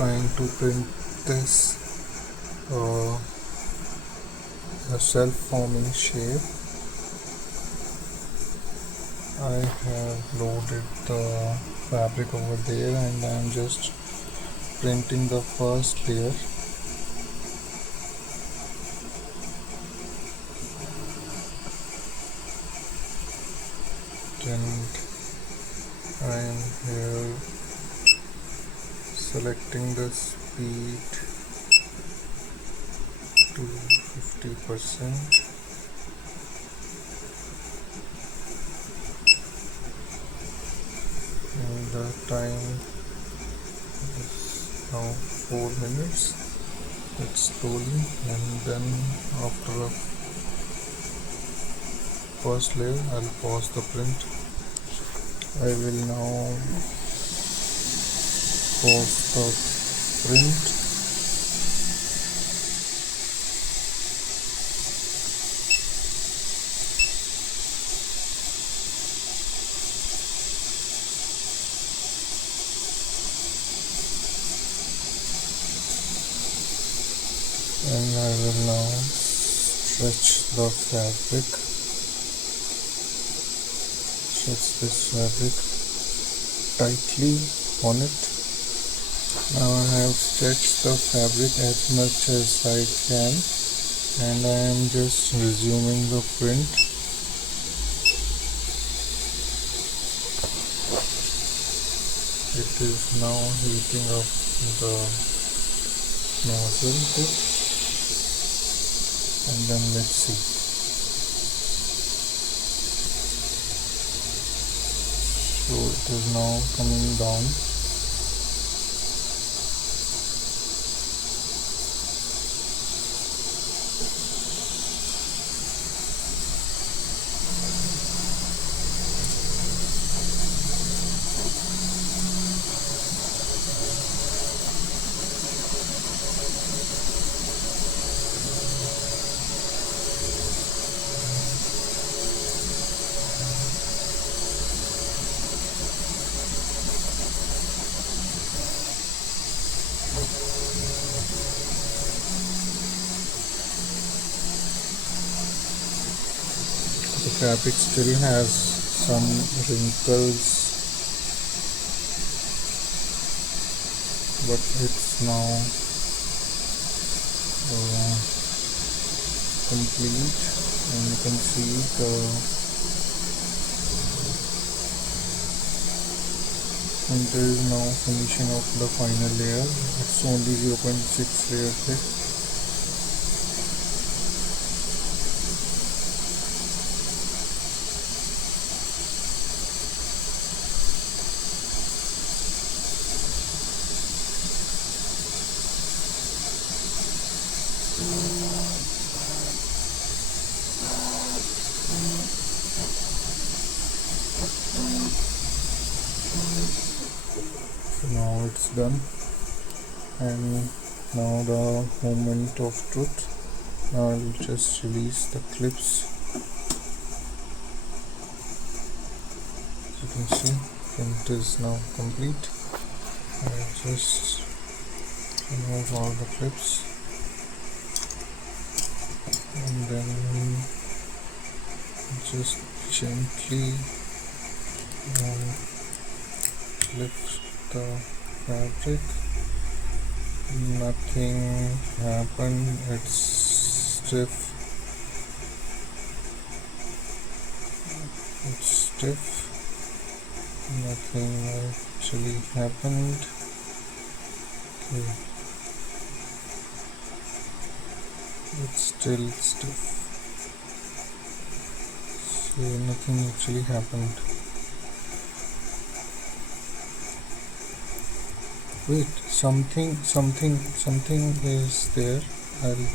trying to print this a self-forming shape. I have loaded the fabric over there and I am just printing the first layer. Then I am here selecting the speed to 50%. And the time is now 4 minutes. It's slowly, and then after the first layer I'll pause the print. I will now pause the print. And I will now stretch the fabric, stretch this fabric tightly on it. Now I have stretched the fabric as much as I can, and I am just resuming the print. It is now heating up the nozzle tip. And then let's see. So it is now coming down. The fabric still has some wrinkles, but it's now complete, and you can see the printer is now finishing off the final layer. It's only 0.6 layer thick. So now it's done, and now the moment of truth. Now I'll just release the clips. As you can see, print is now complete. I'll just remove all the clips, and then just gently lift the fabric. Nothing happened, it's stiff. Nothing actually happened. Okay. It's still stiff, so nothing actually happened. Wait, something is there. I'll